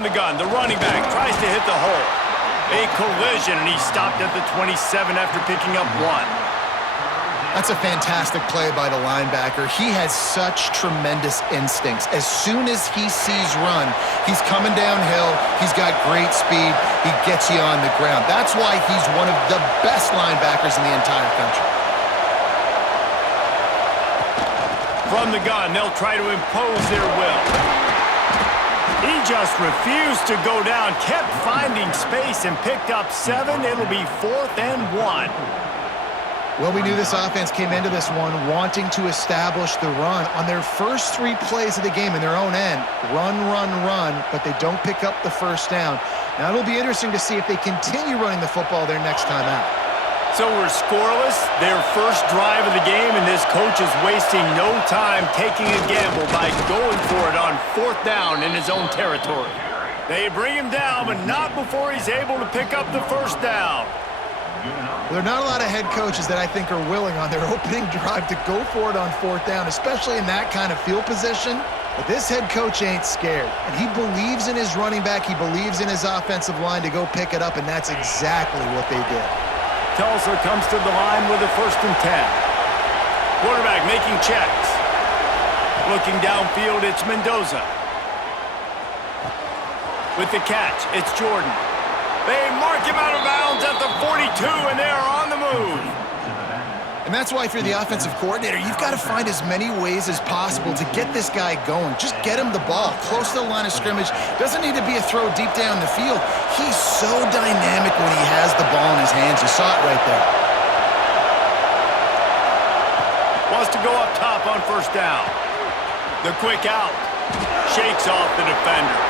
The gun, the running back tries to hit the hole. A collision, and he stopped at the 27 after picking up 1. That's a fantastic play by the linebacker. He has such tremendous instincts. As soon as he sees run, he's coming downhill. He's got great speed. He gets you on the ground. That's why he's one of the best linebackers in the entire country. From the gun, they'll try to impose their will. He just refused to go down, kept finding space, and picked up 7. It'll be 4th and 1. Well, we knew this offense came into this one wanting to establish the run. On their first 3 plays of the game in their own end, run, but they don't pick up the first down. Now it'll be interesting to see if they continue running the football their next time out. So we're scoreless, their first drive of the game, and this coach is wasting no time taking a gamble by going for it on 4th down in his own territory. They bring him down, but not before he's able to pick up the first down. There are not a lot of head coaches that I think are willing on their opening drive to go for it on 4th down, especially in that kind of field position. But this head coach ain't scared, and he believes in his running back. He believes in his offensive line to go pick it up, and that's exactly what they did. Tulsa comes to the line with a 1st and 10. Quarterback making checks. Looking downfield, it's Mendoza. With the catch, it's Jordan. They mark him out of bounds at the 42, and they are on the move. And that's why if you're the offensive coordinator, you've got to find as many ways as possible to get this guy going. Just get him the ball close to the line of scrimmage. Doesn't need to be a throw deep down the field. He's so dynamic when he has the ball in his hands. You saw it right there. Wants to go up top on 1st down. The quick out. Shakes off the defender.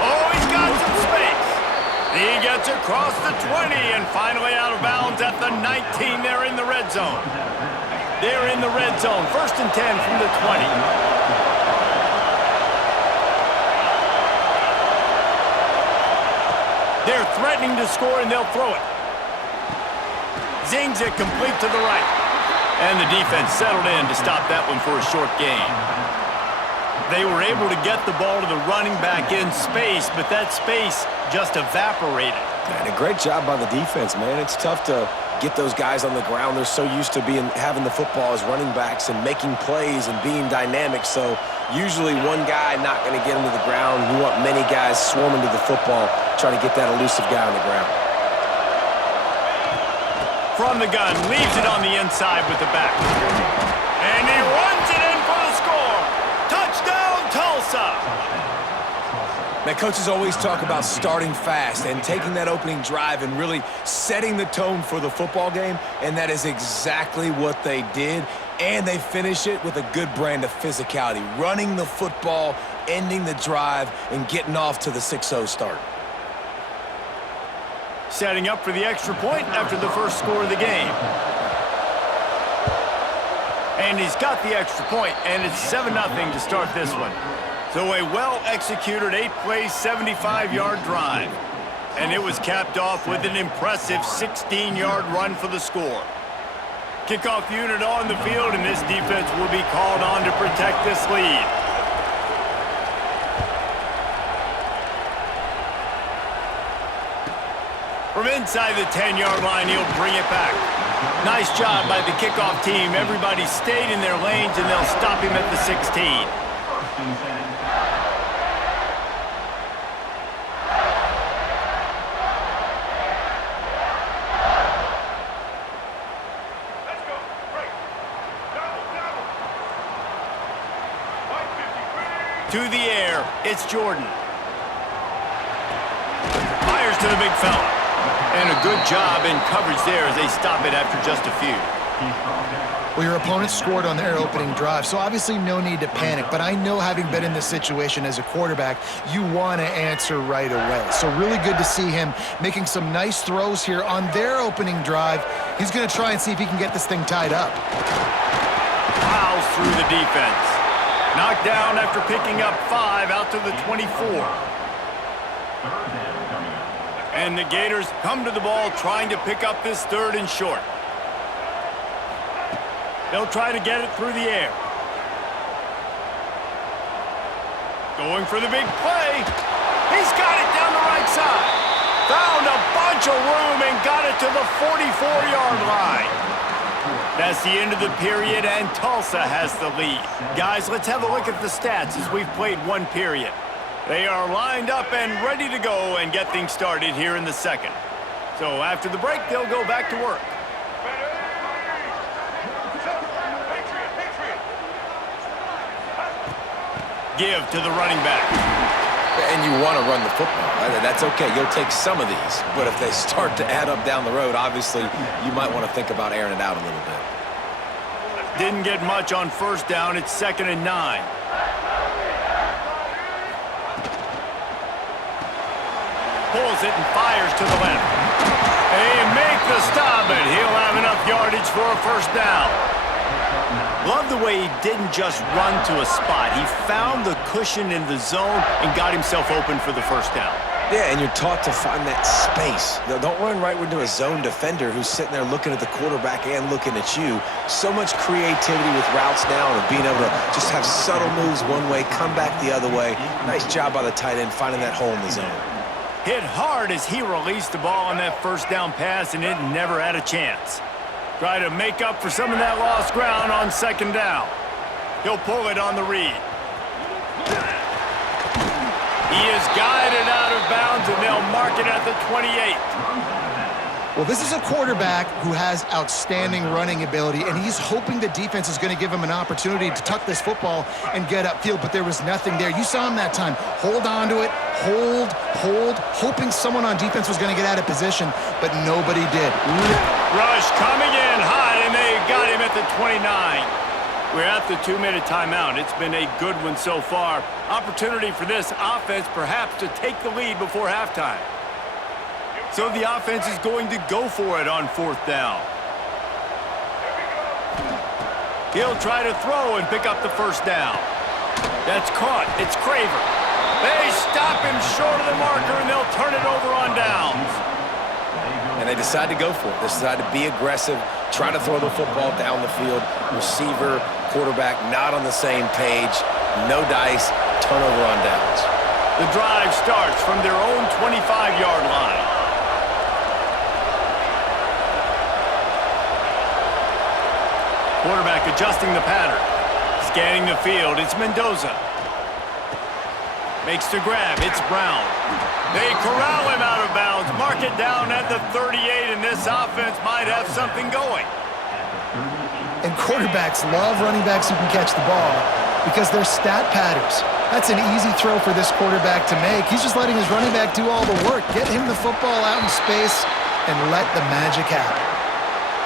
Oh, he's got some space. He gets across the 20 and finally out of bounds at the 19. They're in the red zone. They're in the red zone. 1st and 10 from the 20. They're threatening to score, and they'll throw it. Zings it complete to the right. And the defense settled in to stop that one for a short gain. They were able to get the ball to the running back in space, but that space just evaporated. And a great job by the defense, man. It's tough to get those guys on the ground. They're so used to having the football as running backs and making plays and being dynamic. So usually one guy not going to get him to the ground. You want many guys swarming to the football, trying to get that elusive guy on the ground. From the gun, leaves it on the inside with the back. And he runs it in for the score. Touchdown, Tulsa! Now, coaches always talk about starting fast and taking that opening drive and really setting the tone for the football game, and that is exactly what they did. And they finish it with a good brand of physicality, running the football, ending the drive, and getting off to the 6-0 start. Setting up for the extra point after the first score of the game. And he's got the extra point, and it's 7-0 to start this one. So a well-executed 8-play, 75-yard drive. And it was capped off with an impressive 16-yard run for the score. Kickoff unit on the field, and this defense will be called on to protect this lead. From inside the 10-yard line, he'll bring it back. Nice job by the kickoff team. Everybody stayed in their lanes, and they'll stop him at the 16. To the air, it's Jordan. Fires to the big fella. And a good job in coverage there as they stop it after just a few. Well, your opponent scored on their opening drive, so obviously no need to panic. But I know, having been in this situation as a quarterback, you want to answer right away. So really good to see him making some nice throws here on their opening drive. He's going to try and see if he can get this thing tied up. Plows through the defense. Knocked down after picking up 5 out to the 24. And the Gators come to the ball trying to pick up this 3rd and short. They'll try to get it through the air. Going for the big play. He He's got it down the right side. Found a bunch of room and got it to the 44-yard line. That's the end of the period, and Tulsa has the lead. Guys, let's have a look at the stats as we've played one period. They are lined up and ready to go and get things started here in the second. So after the break, they'll go back to work. Give to the running back. And you want to run the football. That's okay. You'll take some of these. But if they start to add up down the road, obviously, you might want to think about airing it out a little bit. Didn't get much on first down. It's 2nd and 9. Pulls it and fires to the left. They make the stop, and he'll have enough yardage for a first down. Love the way he didn't just run to a spot. He found the cushion in the zone and got himself open for the first down. Yeah, and you're taught to find that space. Now, don't run right into a zone defender who's sitting there looking at the quarterback and looking at you. So much creativity with routes now and being able to just have subtle moves one way, come back the other way. Nice job by the tight end finding that hole in the zone. Hit hard as he released the ball on that first down pass, and it never had a chance. Try to make up for some of that lost ground on second down. He'll pull it on the read. He is guided out of bounds, and they'll mark it at the 28. Well, this is a quarterback who has outstanding running ability, and he's hoping the defense is going to give him an opportunity to tuck this football and get upfield, but there was nothing there. You saw him that time. Hold on to it, hold, hoping someone on defense was going to get out of position, but nobody did. Rush coming in hot, and they got him at the 29. We're at the 2-minute timeout. It's been a good one so far. Opportunity for this offense perhaps to take the lead before halftime. So the offense is going to go for it on fourth down. He'll try to throw and pick up the first down. That's caught. It's Craver. They stop him short of the marker, and they'll turn it over on downs. And they decide to go for it. They decide to be aggressive, try to throw the football down the field. Receiver, quarterback, not on the same page. No dice, turnover on downs. The drive starts from their own 25-yard line. Quarterback adjusting the pattern. Scanning the field, it's Mendoza. Makes the grab, it's Brown. They corral him out of bounds, mark it down at the 38, and this offense might have something going. And quarterbacks love running backs who can catch the ball because they're stat patterns. That's an easy throw for this quarterback to make. He's just letting his running back do all the work. Get him the football out in space and let the magic happen.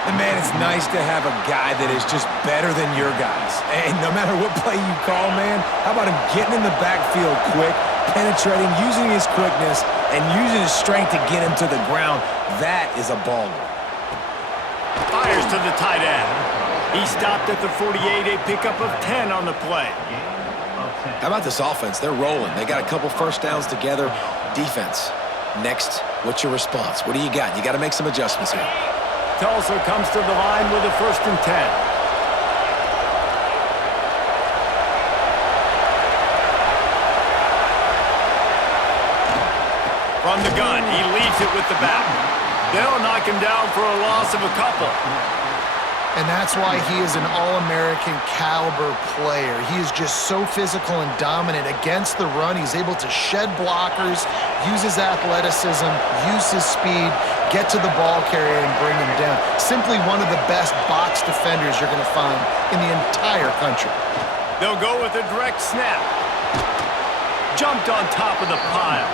And, man, it's nice to have a guy that is just better than your guys. And no matter what play you call, man, how about him getting in the backfield quick, penetrating, using his quickness, and using his strength to get him to the ground? That is a baller. Fires to the tight end. He stopped at the 48, a pickup of 10 on the play. How about this offense? They're rolling. They got a couple first downs together. Defense. Next, what's your response? What do you got? You got to make some adjustments here. Tulsa comes to the line with a 1st and 10. From the gun, he leaves it with the back. They'll knock him down for a loss of a couple. And that's why he is an All-American caliber player. He is just so physical and dominant against the run. He's able to shed blockers, use his athleticism, use his speed, get to the ball carrier and bring him down. Simply one of the best box defenders you're going to find in the entire country. They'll go with a direct snap. Jumped on top of the pile.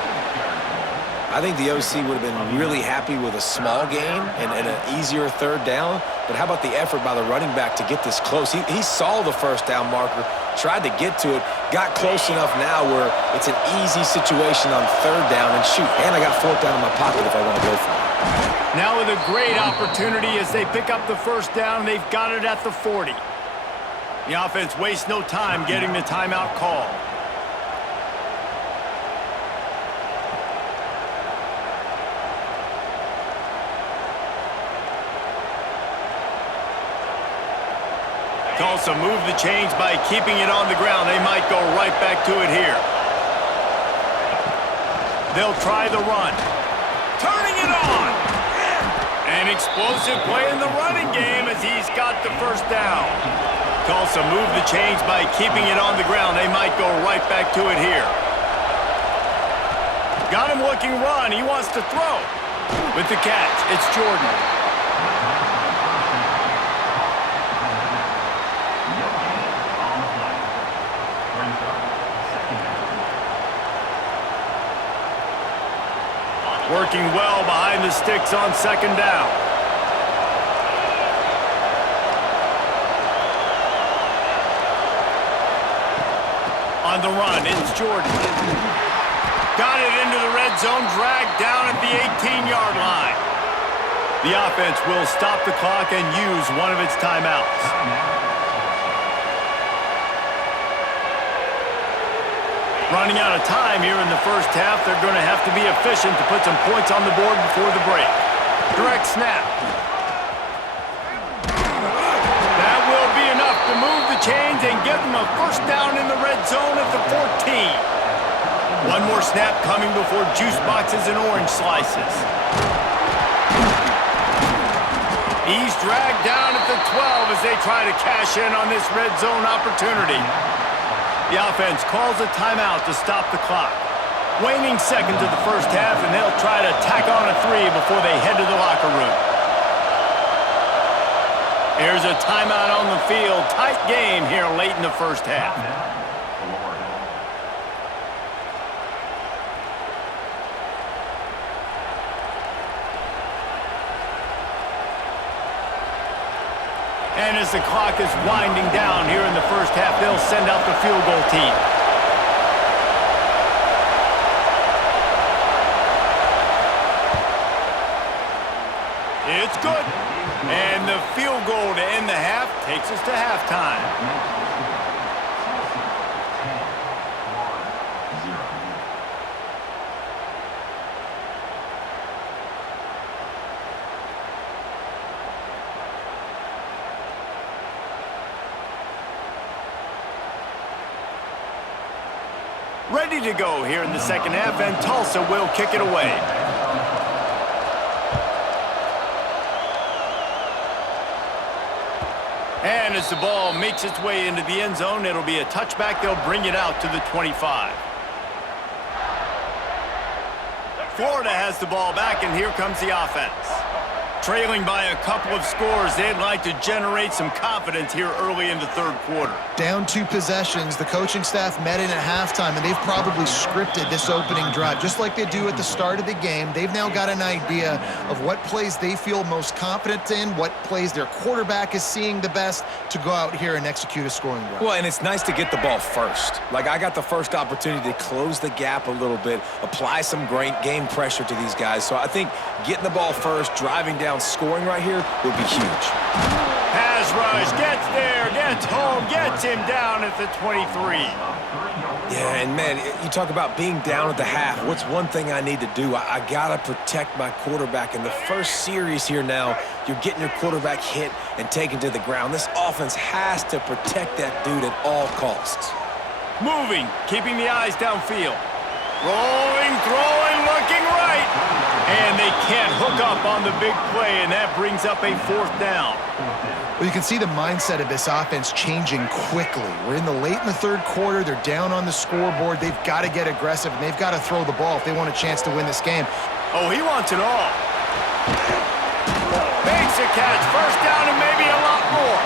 I think the OC would have been really happy with a small gain and an easier third down. But how about the effort by the running back to get this close? He saw the first down marker, tried to get to it, got close enough now where it's an easy situation on third down and shoot. And I got fourth down in my pocket if I want to go for it. Now with a great opportunity as they pick up the first down, they've got it at the 40. The offense wastes no time getting the timeout call. Tulsa moved the chains by keeping it on the ground. They might go right back to it here. They'll try the run. Turning it on. An explosive play in the running game as he's got the first down. Tulsa moved the chains by keeping it on the ground. They might go right back to it here. Got him looking run. He wants to throw. With the catch, it's Jordan. Working well behind the sticks on second down. On the run, it's Jordan. Got it into the red zone, dragged down at the 18-yard line. The offense will stop the clock and use one of its timeouts. Running out of time here in the first half, they're going to have to be efficient to put some points on the board before the break. Direct snap. That will be enough to move the chains and give them a first down in the red zone at the 14. One more snap coming before juice boxes and orange slices. He's dragged down at the 12 as they try to cash in on this red zone opportunity. The offense calls a timeout to stop the clock. Waning seconds of the first half, and they'll try to tack on a 3 before they head to the locker room. Here's a timeout on the field. Tight game here late in the first half. And as the clock is winding down here in the first half, they'll send out the field goal team. It's good. And the field goal to end the half takes us to halftime. Ready to go here in the second half, and Tulsa will kick it away. And as the ball makes its way into the end zone, it'll be a touchback. They'll bring it out to the 25. Florida has the ball back, and here comes the offense. Trailing by a couple of scores, they'd like to generate some confidence here early in the third quarter. Down 2 possessions, the coaching staff met in at halftime, and they've probably scripted this opening drive. Just like they do at the start of the game, they've now got an idea of what plays they feel most confident in, what plays their quarterback is seeing the best to go out here and execute a scoring drive. Well, and it's nice to get the ball first. Like, I got the first opportunity to close the gap a little bit, apply some great game pressure to these guys. So I think getting the ball first, driving down, scoring right here would be huge. Pass rush, gets there, gets home, gets him down at the 23. Yeah, and man, you talk about being down at the half. What's one thing I need to do? I gotta protect my quarterback. In the first series here now, you're getting your quarterback hit and taken to the ground. This offense has to protect that dude at all costs. Moving, keeping the eyes downfield. Rolling, throwing, looking right. And they can't hook up on the big play, and that brings up a fourth down. Well, you can see the mindset of this offense changing quickly. We're in the late in the third quarter. They're down on the scoreboard. They've got to get aggressive, and they've got to throw the ball if they want a chance to win this game. Oh, he wants it all. Makes a catch, first down, and maybe a lot more.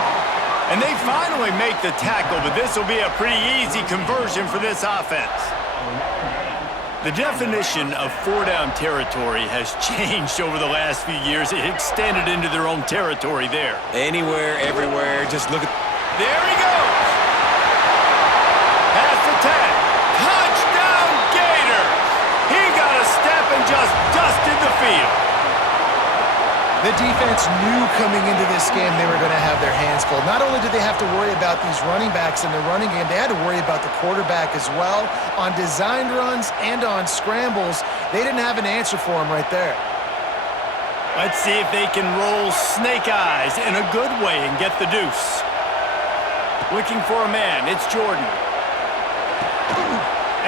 And they finally make the tackle, but this will be a pretty easy conversion for this offense. The definition of four-down territory has changed over the last few years. It extended into their own territory there. Anywhere, everywhere, just look at... There he goes! Past the 10. Touchdown, Gators! He got a step and just dusted the field. The defense knew coming into this game they were going to have their hands full. Not only did they have to worry about these running backs in the running game, they had to worry about the quarterback as well. On designed runs and on scrambles, they didn't have an answer for him right there. Let's see if they can roll snake eyes in a good way and get the deuce. Looking for a man, it's Jordan.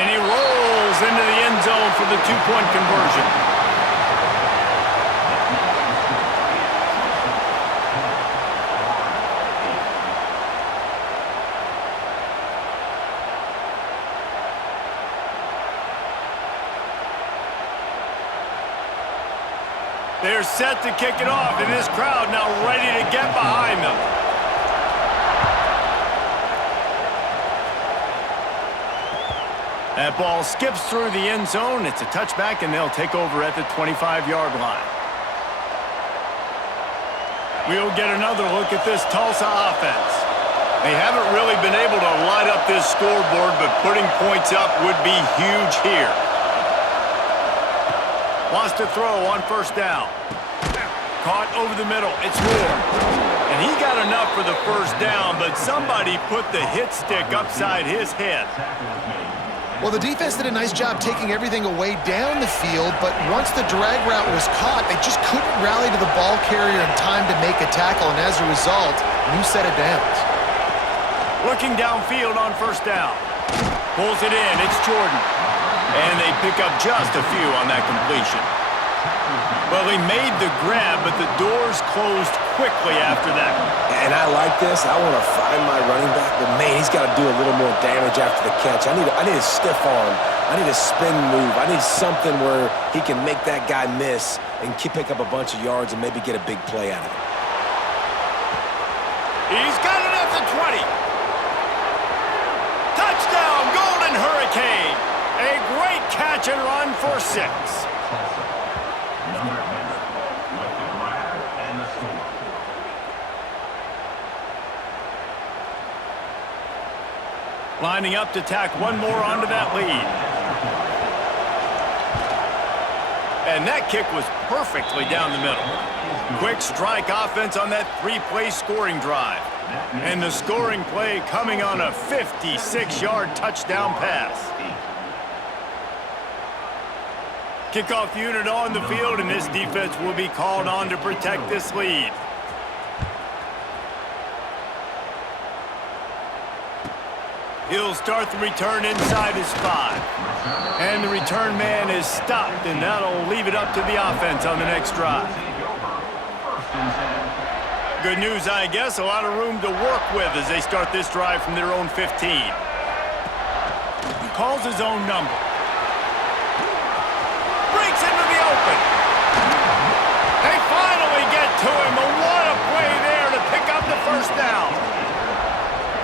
And he rolls into the end zone for the two-point conversion. They're set to kick it off, and this crowd now ready to get behind them. That ball skips through the end zone. It's a touchback, and they'll take over at the 25-yard line. We'll get another look at this Tulsa offense. They haven't really been able to light up this scoreboard, but putting points up would be huge here. Wants to throw on first down. Caught over the middle. It's Moore. And he got enough for the first down, but somebody put the hit stick upside his head. Well, the defense did a nice job taking everything away down the field, but once the drag route was caught, they just couldn't rally to the ball carrier in time to make a tackle, and as a result, new set of downs. Looking downfield on first down. Pulls it in. It's Jordan. And they pick up just a few on that completion. Well, he made the grab, but the doors closed quickly after that. And I like this. I want to find my running back, but man, he's got to do a little more damage after the catch. I need a stiff arm. I need a spin move. I need something where he can make that guy miss and pick up a bunch of yards and maybe get a big play out of it. He's got it at the 20. Touchdown, Golden Hurricane. A great catch and run for 6. Lining up to tack one more onto that lead. And that kick was perfectly down the middle. Quick strike offense on that 3-play scoring drive. And the scoring play coming on a 56-yard touchdown pass. Kickoff unit on the field, and this defense will be called on to protect this lead. He'll start the return inside his 5. And the return man is stopped, and that'll leave it up to the offense on the next drive. Good news, I guess, a lot of room to work with as they start this drive from their own 15. Calls his own number. Breaks into the open. They finally get to him, but what a play there to pick up the first down.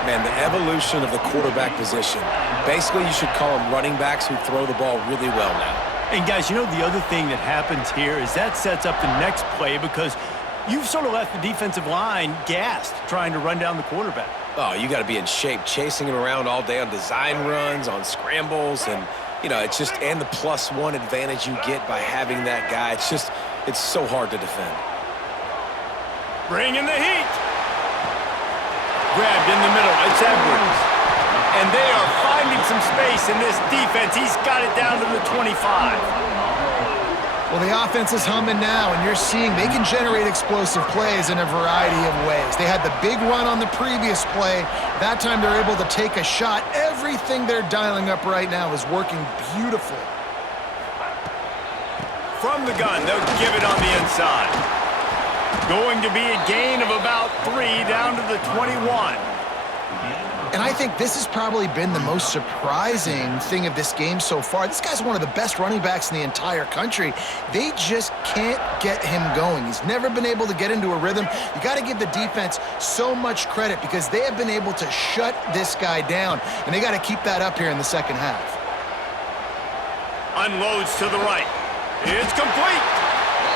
Man, the evolution of the quarterback position. Basically, you should call them running backs who throw the ball really well now. And guys, you know the other thing that happens here is that sets up the next play because you've sort of left the defensive line gassed trying to run down the quarterback. Oh, you got to be in shape, chasing him around all day on design runs, on scrambles, and, you know, it's just, and the +1 advantage you get by having that guy. It's so hard to defend. Bring in the heat. Grabbed in the middle. It's Edwards. And they are finding some space in this defense. He's got it down to the 25. Well, the offense is humming now, and you're seeing they can generate explosive plays in a variety of ways. They had the big run on the previous play. That time they're able to take a shot. Everything they're dialing up right now is working beautifully. From the gun, they'll give it on the inside. Going to be a gain of about 3 down to the 21. And I think this has probably been the most surprising thing of this game so far. This guy's one of the best running backs in the entire country. They just can't get him going. He's never been able to get into a rhythm. You got to give the defense so much credit because they have been able to shut this guy down, and they got to keep that up here in the second half. Unloads to the right. It's complete.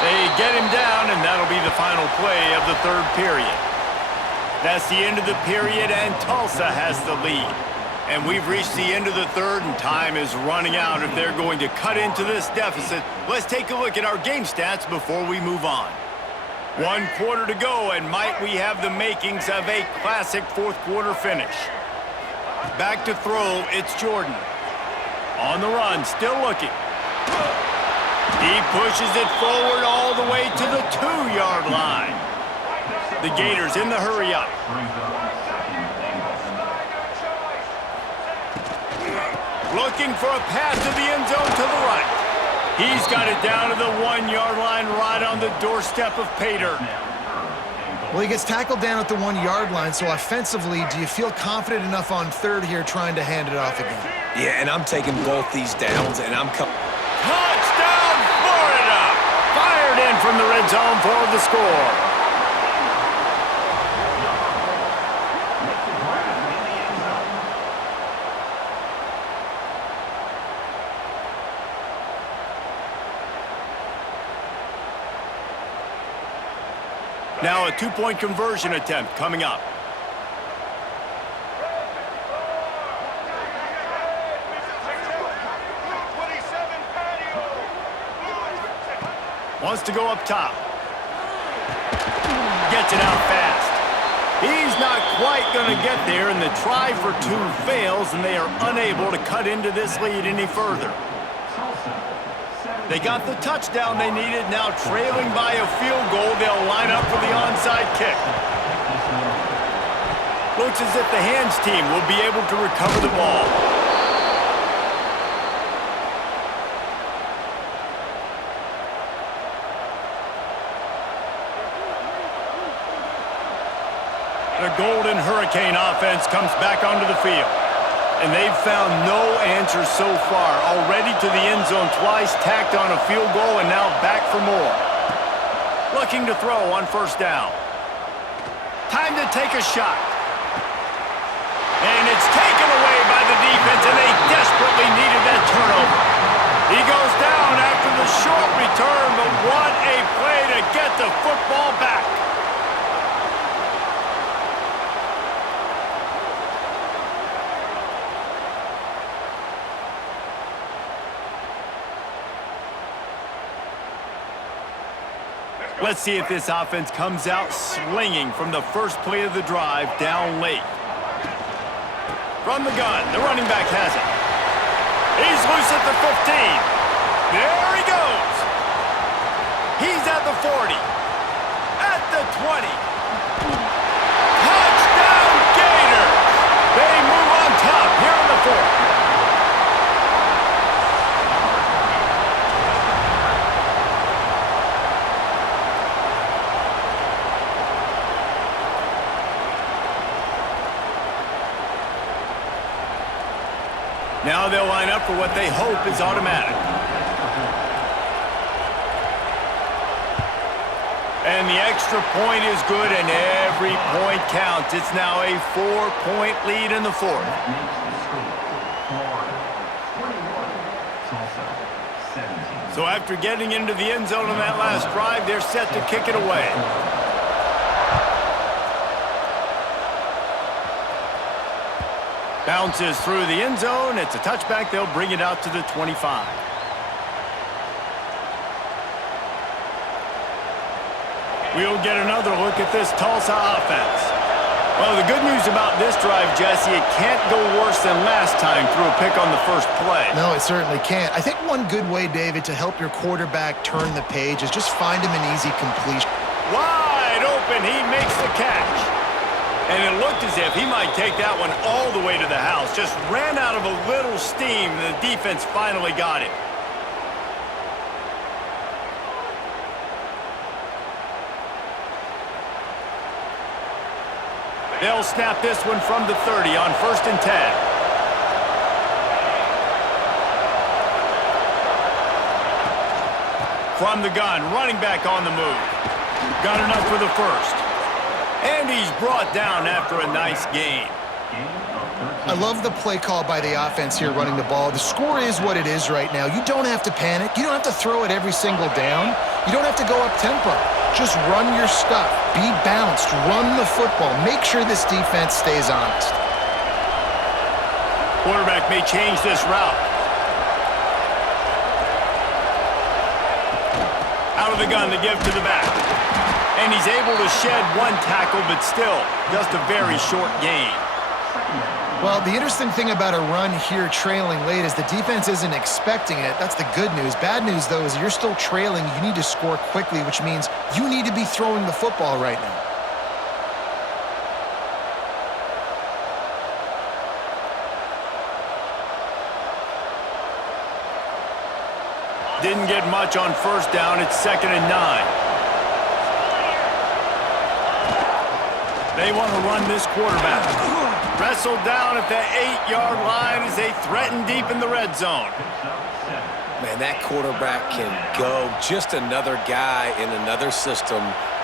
They get him down, and that'll be the final play of the third period. That's the end of the period, and Tulsa has the lead. And we've reached the end of the third, and time is running out if they're going to cut into this deficit. Let's take a look at our game stats before we move on. 1 quarter to go, and might we have the makings of a classic fourth-quarter finish. Back to throw, it's Jordan. On the run, still looking. He pushes it forward all the way to the 2-yard line. The Gators in the hurry up. Looking for a pass to the end zone to the right. He's got it down to the 1-yard line right on the doorstep of pay dirt. Well, he gets tackled down at the 1-yard line, so offensively, do you feel confident enough on third here trying to hand it off again? Yeah, and I'm taking both these downs, and I'm coming. Touchdown, Florida! Fired in from the red zone for the score. Now a two-point conversion attempt coming up. Wants to go up top. Gets it out fast. He's not quite going to get there, and the try for two fails, and they are unable to cut into this lead any further. They got the touchdown they needed. Now trailing by a field goal, they'll line up for the onside kick. Looks as if the hands team will be able to recover the ball. The Golden Hurricane offense comes back onto the field. And they've found no answers so far. Already to the end zone twice, tacked on a field goal, and now back for more. Looking to throw on first down. Time to take a shot. And it's taken away by the defense, and they desperately needed that turnover. He goes down after the short return, but what a play to get the football back. Let's see if this offense comes out slinging from the first play of the drive down late. From the gun, the running back has it. He's loose at the 15. There he goes. He's at the 40. At the 20. Touchdown Gators! They move on top here in the fourth. Now they'll line up for what they hope is automatic. And the extra point is good, and every point counts. It's now a 4-point lead in the fourth. So after getting into the end zone on that last drive, they're set to kick it away. Bounces through the end zone. It's a touchback. They'll bring it out to the 25. We'll get another look at this Tulsa offense. Well, the good news about this drive, Jesse, it can't go worse than last time through a pick on the first play. No, it certainly can't. I think one good way, David, to help your quarterback turn the page is just find him an easy completion. Wide open. He makes the catch. And it looked as if he might take that one all the way to the house. Just ran out of a little steam, and the defense finally got him. They'll snap this one from the 30 on 1st and 10. From the gun, running back on the move. Got enough for the first. And he's brought down after a nice gain. I love the play call by the offense here running the ball. The score is what it is right now. You don't have to panic. You don't have to throw it every single down. You don't have to go up tempo. Just run your stuff. Be balanced. Run the football. Make sure this defense stays honest. Quarterback may change this route. Out of the gun, the give to the back. And he's able to shed one tackle, but still, just a very short gain. Well, the interesting thing about a run here trailing late is the defense isn't expecting it. That's the good news. Bad news, though, is you're still trailing. You need to score quickly, which means you need to be throwing the football right now. Didn't get much on first down. It's 2nd and 9. They want to run this quarterback. Wrestled down at the 8-yard line as they threaten deep in the red zone. Man, that quarterback can go. Just another guy in another system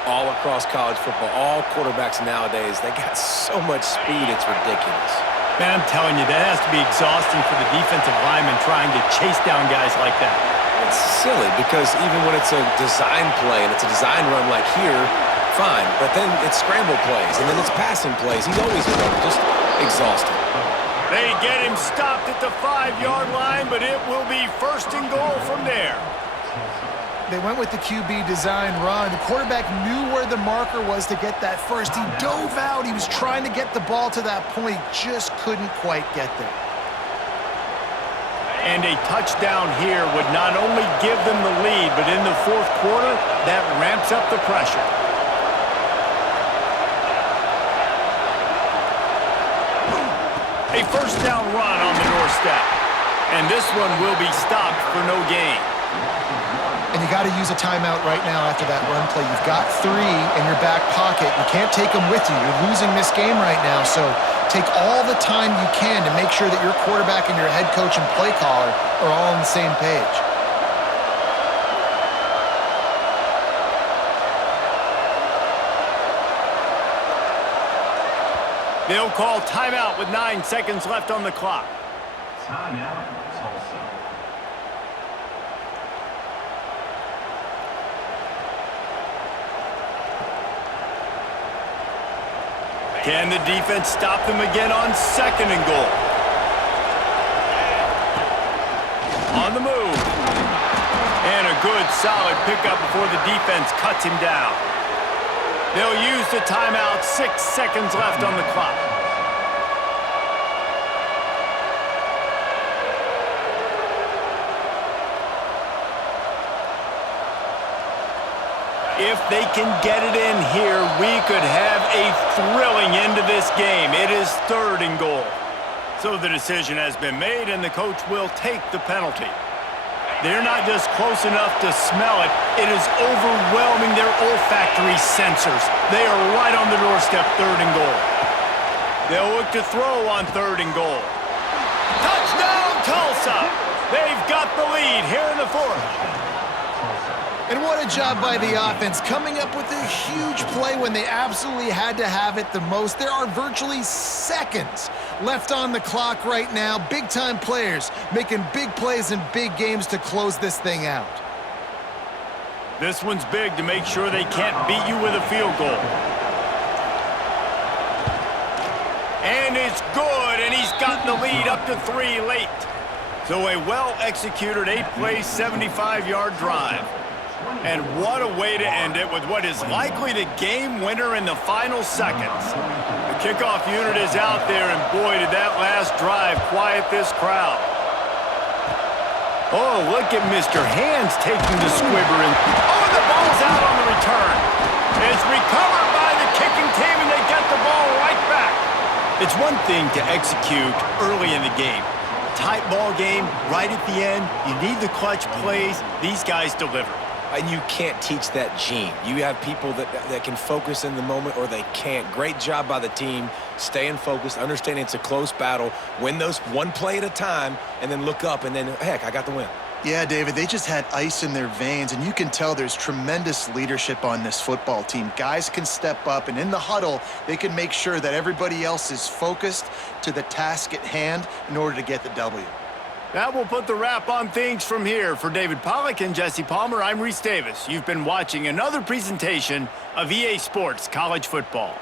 all across college football. All quarterbacks nowadays, they got so much speed, it's ridiculous. Man, I'm telling you, that has to be exhausting for the defensive lineman trying to chase down guys like that. It's silly because even when it's a design play and it's a design run like here, fine. But then it's scramble plays and then it's passing plays. He's always just exhausted. They get him stopped at the 5-yard line, but it will be 1st and goal from there. They went with the QB design run. The quarterback knew where the marker was to get that first. He dove out. He was trying to get the ball to that point. Just couldn't quite get there. And a touchdown here would not only give them the lead, but in the 4th quarter, that ramps up the pressure. A 1st down run on the doorstep. And this one will be stopped for no gain. And you got to use a timeout right now after that run play. You've got 3 in your back pocket. You can't take them with you. You're losing this game right now. So take all the time you can to make sure that your quarterback and your head coach and play caller are all on the same page. They'll call timeout with 9 seconds left on the clock. Timeout, Tulsa. Can the defense stop them again on 2nd and goal? On the move. And a good, solid pickup before the defense cuts him down. They'll use the timeout. 6 seconds left on the clock. If they can get it in here, we could have a thrilling end to this game. It is 3rd and goal. So the decision has been made, and the coach will take the penalty. They're not just close enough to smell it. It is overwhelming their olfactory sensors. They are right on the doorstep, 3rd and goal. They'll look to throw on 3rd and goal. Touchdown, Tulsa! They've got the lead here in the 4th. And what a job by the offense, coming up with a huge play when they absolutely had to have it the most. There are virtually seconds left on the clock right now. Big-time players making big plays in big games to close this thing out. This one's big to make sure they can't beat you with a field goal. And it's good, and he's gotten the lead up to 3 late. So a well-executed 8-play, 75-yard drive. And what a way to end it with what is likely the game winner in the final seconds. The kickoff unit is out there, and boy, did that last drive quiet this crowd. Oh, look at Mr. Hands taking the squibber, and oh, the ball's out on the return. It's recovered by the kicking team, and they get the ball right back. It's one thing to execute early in the game. Tight ball game, right at the end. You need the clutch plays. These guys deliver. And you can't teach that gene. You have people that can focus in the moment or they can't. Great job by the team, staying focused, understanding it's a close battle, win those one play at a time, and then look up, and then, heck, I got the win. Yeah, David, they just had ice in their veins, and you can tell there's tremendous leadership on this football team. Guys can step up, and in the huddle, they can make sure that everybody else is focused to the task at hand in order to get the W. That will put the wrap on things from here. For David Pollack and Jesse Palmer, I'm Reese Davis. You've been watching another presentation of EA Sports College Football.